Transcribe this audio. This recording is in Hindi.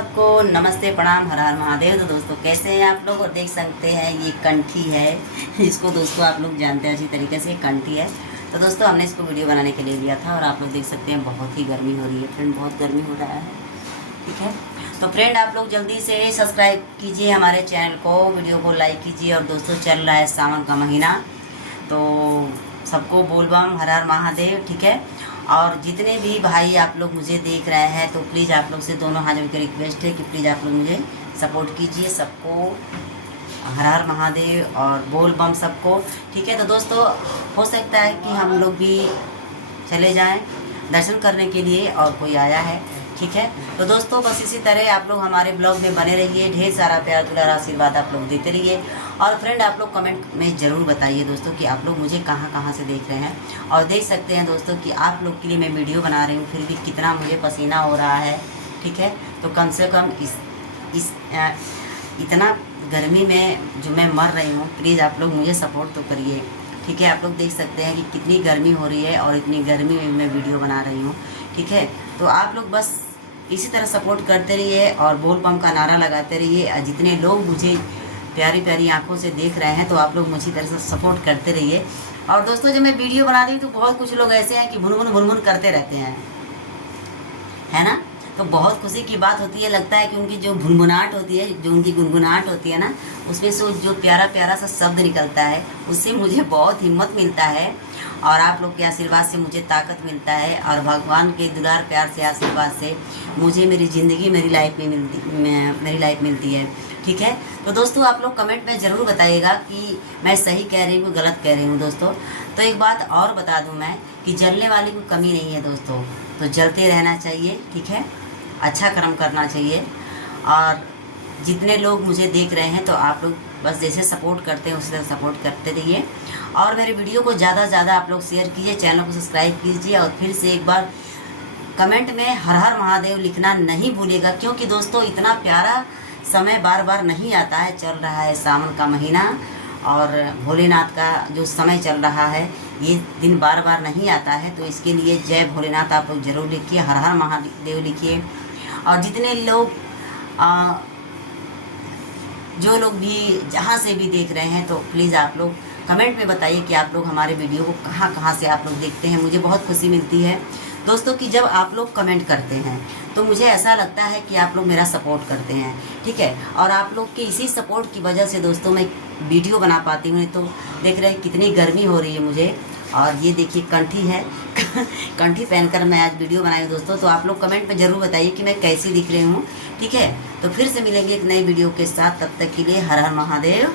सबको नमस्ते प्रणाम हर हर महादेव। तो दोस्तों कैसे हैं आप लोग। और देख सकते हैं ये कंठी है, इसको दोस्तों आप लोग जानते हैं अच्छी तरीके से कंठी है। तो दोस्तों हमने इसको वीडियो बनाने के लिए लिया था और आप लोग देख सकते हैं बहुत ही गर्मी हो रही है फ्रेंड, बहुत गर्मी हो रहा है। ठीक है, तो फ्रेंड आप लोग जल्दी से सब्सक्राइब कीजिए हमारे चैनल को, वीडियो को लाइक कीजिए। और दोस्तों चल रहा है सावन का महीना, तो सबको बोल बम हर हर महादेव। ठीक है, और जितने भी भाई आप लोग मुझे देख रहे हैं तो प्लीज़ आप लोग से दोनों हाथ जोड़ के रिक्वेस्ट है कि प्लीज़ आप लोग मुझे सपोर्ट कीजिए। सबको हर हर महादेव और बोल बम सबको। ठीक है, तो दोस्तों हो सकता है कि हम लोग भी चले जाएं दर्शन करने के लिए और कोई आया है। ठीक है, तो दोस्तों बस इसी तरह आप लोग हमारे ब्लॉग में बने रहिए, ढेर सारा प्यार दुलार आशीर्वाद आप लोग देते रहिए। और फ्रेंड आप लोग कमेंट में ज़रूर बताइए दोस्तों कि आप लोग मुझे कहाँ कहाँ से देख रहे हैं। और देख सकते हैं दोस्तों कि आप लोग के लिए मैं वीडियो बना रही हूँ, फिर भी कितना मुझे पसीना हो रहा है। ठीक है, तो कम से कम इतना गर्मी में जो मैं मर रही हूँ, प्लीज़ आप लोग मुझे सपोर्ट तो करिए। ठीक है, आप लोग देख सकते हैं कि कितनी गर्मी हो रही है और इतनी गर्मी में मैं वीडियो बना रही हूँ। ठीक है, तो आप लोग बस इसी तरह सपोर्ट करते रहिए और बोल बम का नारा लगाते रहिए। और जितने लोग मुझे प्यारी प्यारी आंखों से देख रहे हैं तो आप लोग मुझे तरह से सपोर्ट करते रहिए। और दोस्तों जब मैं वीडियो बना रही हूँ तो बहुत कुछ लोग ऐसे हैं कि भुन करते रहते हैं, है ना। तो बहुत खुशी की बात होती है, लगता है कि उनकी जो भुनभुनाहट होती है, जो उनकी गुनगुनाहट होती है ना, उसमें से जो प्यारा प्यारा सा शब्द निकलता है, उससे मुझे बहुत हिम्मत मिलता है। और आप लोग के आशीर्वाद से मुझे ताकत मिलता है और भगवान के दुलार प्यार से आशीर्वाद से मुझे मेरी ज़िंदगी मेरी लाइफ मिलती है। ठीक है, तो दोस्तों आप लोग कमेंट में ज़रूर बताइएगा कि मैं सही कह रही हूँ गलत कह रही हूँ दोस्तों। तो एक बात और बता दूँ मैं कि जलने वाली कोई कमी नहीं है दोस्तों, तो जलते रहना चाहिए। ठीक है, अच्छा कर्म करना चाहिए। और जितने लोग मुझे देख रहे हैं तो आप लोग बस जैसे सपोर्ट करते हैं उसी तरह सपोर्ट करते रहिए। और मेरे वीडियो को ज़्यादा से ज़्यादा आप लोग शेयर कीजिए, चैनल को सब्सक्राइब कीजिए। और फिर से एक बार कमेंट में हर हर महादेव लिखना नहीं भूलिएगा, क्योंकि दोस्तों इतना प्यारा समय बार बार नहीं आता है। चल रहा है सावन का महीना और भोलेनाथ का जो समय चल रहा है, ये दिन बार बार नहीं आता है। तो इसके लिए जय भोलेनाथ आप लोग ज़रूर लिखिए, हर हर महादेव लिखिए। और जितने लोग जो लोग भी जहाँ से भी देख रहे हैं तो प्लीज़ आप लोग कमेंट में बताइए कि आप लोग हमारे वीडियो को कहाँ कहाँ से आप लोग देखते हैं। मुझे बहुत खुशी मिलती है दोस्तों कि जब आप लोग कमेंट करते हैं तो मुझे ऐसा लगता है कि आप लोग मेरा सपोर्ट करते हैं। ठीक है, और आप लोग के इसी सपोर्ट की वजह से दोस्तों मैं वीडियो बना पाती हूँ। तो देख रहे हैं कितनी गर्मी हो रही है मुझे। और ये देखिए कंठी है कंठी पहनकर मैं आज वीडियो बनाई हूँ दोस्तों। तो आप लोग कमेंट में ज़रूर बताइए कि मैं कैसी दिख रही हूँ। ठीक है, तो फिर से मिलेंगे एक नई वीडियो के साथ, तब तक के लिए हर हर महादेव।